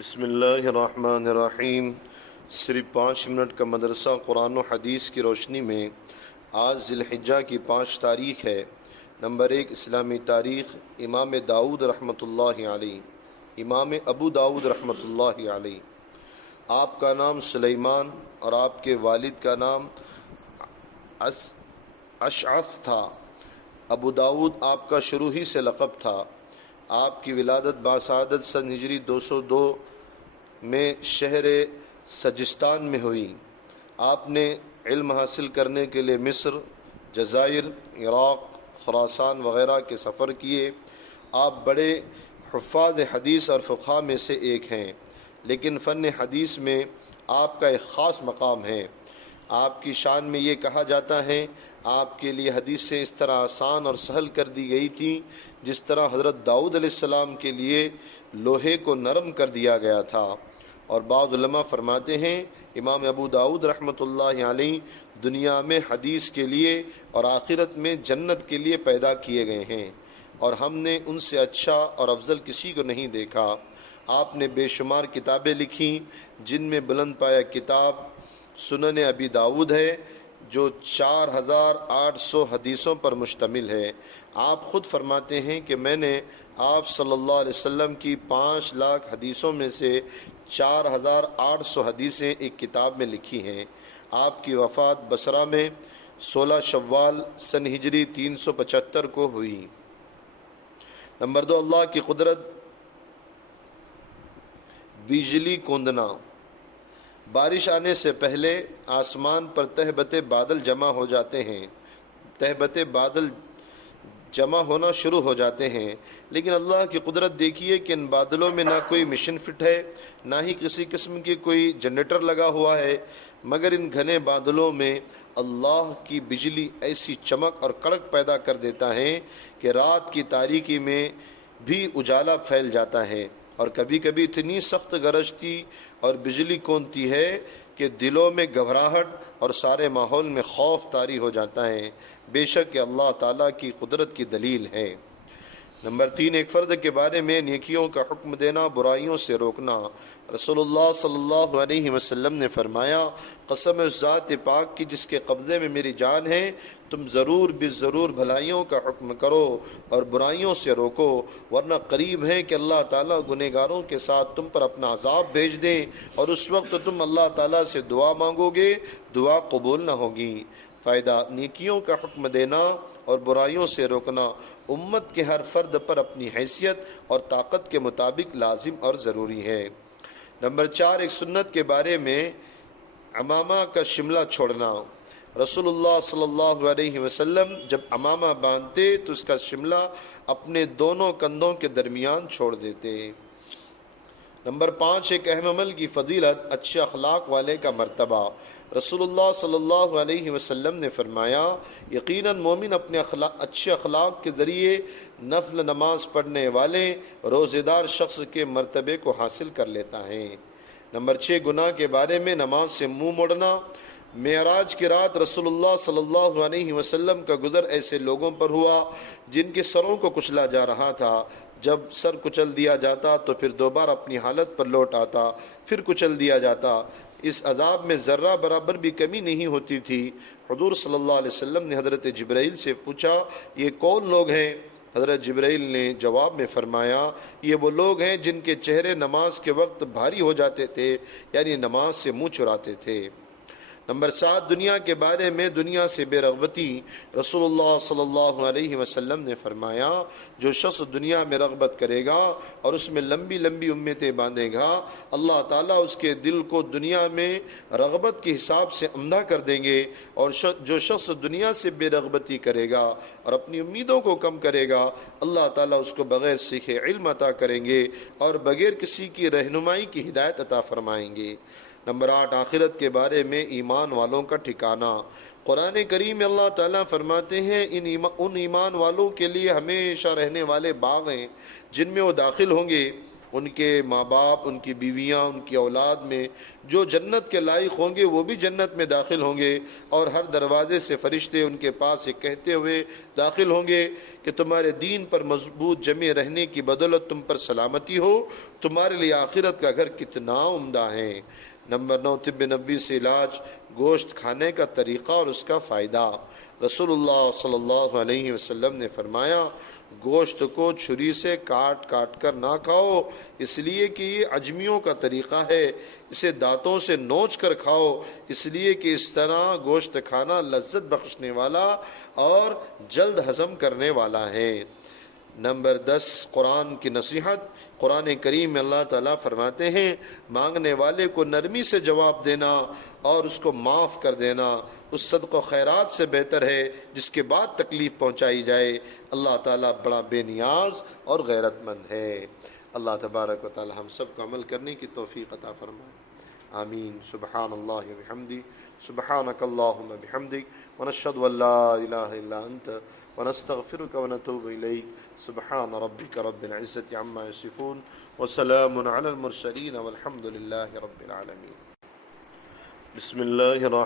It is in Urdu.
بسم اللہ الرحمن الرحیم۔ صرف 5 منٹ کا مدرسہ قرآن و حدیث کی روشنی میں آج ذی الحجہ کی 5 تاریخ ہے۔ نمبر 1 اسلامی تاریخ، امام داؤد رحمۃ اللہ علیہ، امام ابو داؤد رحمۃ اللہ علیہ۔ آپ کا نام سلیمان اور آپ کے والد کا نام اشعث تھا۔ ابو داؤد آپ کا شروع ہی سے لقب تھا۔ آپ کی ولادت باسعادت سن ہجری 202 میں شہر سجستان میں ہوئی۔ آپ نے علم حاصل کرنے کے لیے مصر، جزائر، عراق، خراسان وغیرہ کے سفر کیے۔ آپ بڑے حفاظ حدیث اور فقہاء میں سے ایک ہیں، لیکن فن حدیث میں آپ کا ایک خاص مقام ہے۔ آپ کی شان میں یہ کہا جاتا ہے، آپ کے لیے حدیثیں اس طرح آسان اور سہل کر دی گئی تھیں جس طرح حضرت داؤد علیہ السلام کے لیے لوہے کو نرم کر دیا گیا تھا۔ اور بعض علماء فرماتے ہیں امام ابو داؤد رحمۃ اللہ علیہ دنیا میں حدیث کے لیے اور آخرت میں جنت کے لیے پیدا کیے گئے ہیں، اور ہم نے ان سے اچھا اور افضل کسی کو نہیں دیکھا۔ آپ نے بے شمار کتابیں لکھیں، جن میں بلند پایہ کتاب سنن ابی داؤد ہے جو 4800 حدیثوں پر مشتمل ہے۔ آپ خود فرماتے ہیں کہ میں نے آپ صلی اللہ علیہ وسلم کی 5 لاکھ حدیثوں میں سے 4800 حدیثیں ایک کتاب میں لکھی ہیں۔ آپ کی وفات بصرہ میں 16 شوال سن ہجری 375 کو ہوئی۔ نمبر 2 اللہ کی قدرت، بجلی کوندنا۔ بارش آنے سے پہلے آسمان پر تہبتے بادل جمع ہو جاتے ہیں، تہبتے بادل جمع ہونا شروع ہو جاتے ہیں، لیکن اللہ کی قدرت دیکھیے کہ ان بادلوں میں نہ کوئی مشین فٹ ہے، نہ ہی کسی قسم کی کوئی جنریٹر لگا ہوا ہے، مگر ان گھنے بادلوں میں اللہ کی بجلی ایسی چمک اور کڑک پیدا کر دیتا ہے کہ رات کی تاریکی میں بھی اجالا پھیل جاتا ہے، اور کبھی کبھی اتنی سخت گرجتی اور بجلی کونتی ہے کہ دلوں میں گھبراہٹ اور سارے ماحول میں خوف طاری ہو جاتا ہے۔ بے شک کہ اللہ تعالیٰ کی قدرت کی دلیل ہے۔ نمبر 3 ایک فرد کے بارے میں نیکیوں کا حکم دینا، برائیوں سے روکنا۔ رسول اللہ صلی اللہ علیہ وسلم نے فرمایا، قسم اس ذات پاک کی جس کے قبضے میں میری جان ہے، تم ضرور ضرور بھلائیوں کا حکم کرو اور برائیوں سے روکو، ورنہ قریب ہے کہ اللہ تعالیٰ گنہگاروں کے ساتھ تم پر اپنا عذاب بھیج دیں، اور اس وقت تم اللہ تعالیٰ سے دعا مانگو گے، دعا قبول نہ ہوگی۔ فائدہ، نیکیوں کا حکم دینا اور برائیوں سے روکنا امت کے ہر فرد پر اپنی حیثیت اور طاقت کے مطابق لازم اور ضروری ہے۔ نمبر 4 ایک سنت کے بارے میں عمامہ کا شملہ چھوڑنا۔ رسول اللہ صلی اللہ علیہ وسلم جب عمامہ باندھتے تو اس کا شملہ اپنے دونوں کندھوں کے درمیان چھوڑ دیتے۔ نمبر 5 ایک اہم عمل کی فضیلت، اچھے اخلاق والے کا مرتبہ۔ رسول اللہ صلی اللہ علیہ وسلم نے فرمایا، یقیناً مومن اپنے اچھے اخلاق کے ذریعے نفل نماز پڑھنے والے روزے دار شخص کے مرتبے کو حاصل کر لیتا ہے۔ نمبر 6 گناہ کے بارے میں نماز سے منہ موڑنا۔ معراج کی رات رسول اللہ صلی اللہ علیہ وسلم کا گزر ایسے لوگوں پر ہوا جن کے سروں کو کچلا جا رہا تھا۔ جب سر کچل دیا جاتا تو پھر دوبارہ اپنی حالت پر لوٹ آتا، پھر کچل دیا جاتا۔ اس عذاب میں ذرہ برابر بھی کمی نہیں ہوتی تھی۔ حضور صلی اللہ علیہ وسلم نے حضرت جبرائیل سے پوچھا، یہ کون لوگ ہیں؟ حضرت جبرائیل نے جواب میں فرمایا، یہ وہ لوگ ہیں جن کے چہرے نماز کے وقت بھاری ہو جاتے تھے، یعنی نماز سے منہ چراتے تھے۔ نمبر 7 دنیا کے بارے میں دنیا سے بے رغبتی۔ رسول اللہ صلی اللہ علیہ وسلم نے فرمایا، جو شخص دنیا میں رغبت کرے گا اور اس میں لمبی لمبی امتیں باندھے گا، اللہ تعالیٰ اس کے دل کو دنیا میں رغبت کے حساب سے اندھا کر دیں گے، اور جو شخص دنیا سے بے رغبتی کرے گا اور اپنی امیدوں کو کم کرے گا، اللہ تعالیٰ اس کو بغیر سیکھے علم عطا کریں گے اور بغیر کسی کی رہنمائی کی ہدایت عطا فرمائیں گے۔ نمبر 8 آخرت کے بارے میں ایمان والوں کا ٹھکانہ۔ قرآن کریم میں اللہ تعالیٰ فرماتے ہیں، ان ایمان والوں کے لیے ہمیشہ رہنے والے باغ ہیں جن میں وہ داخل ہوں گے، ان کے ماں باپ، ان کی بیویاں، ان کی اولاد میں جو جنت کے لائق ہوں گے وہ بھی جنت میں داخل ہوں گے، اور ہر دروازے سے فرشتے ان کے پاس یہ کہتے ہوئے داخل ہوں گے کہ تمہارے دین پر مضبوط جمے رہنے کی بدولت تم پر سلامتی ہو، تمہارے لیے آخرت کا گھر کتنا عمدہ ہے۔ نمبر 9، طب نبوی سے علاج، گوشت کھانے کا طریقہ اور اس کا فائدہ۔ رسول اللہ صلی اللہ علیہ وسلم نے فرمایا، گوشت کو چھری سے کاٹ کاٹ کر نہ کھاؤ، اس لیے کہ یہ عجمیوں کا طریقہ ہے، اسے دانتوں سے نوچ کر کھاؤ، اس لیے کہ اس طرح گوشت کھانا لذت بخشنے والا اور جلد ہضم کرنے والا ہے۔ نمبر 10، قرآن کی نصیحت۔ قرآن کریم میں اللہ تعالیٰ فرماتے ہیں، مانگنے والے کو نرمی سے جواب دینا اور اس کو معاف کر دینا اس صدقہ و خیرات سے بہتر ہے جس کے بعد تکلیف پہنچائی جائے۔ اللہ تعالیٰ بڑا بے نیاز اور غیرت مند ہے۔ اللہ تبارک و تعالیٰ ہم سب کو عمل کرنے کی توفیق عطا فرمائے، آمین۔ سبحان اللہ و بحمدہ، سبحانک اللہم بحمدک، ونشہد ان لا الہ الا انت، ونستغفرک ونتوب الیک۔ سبحان ربک رب العزة عما یصفون، وسلام علی المرسلین، والحمد للہ رب العالمین۔ بسم اللہ الرحمن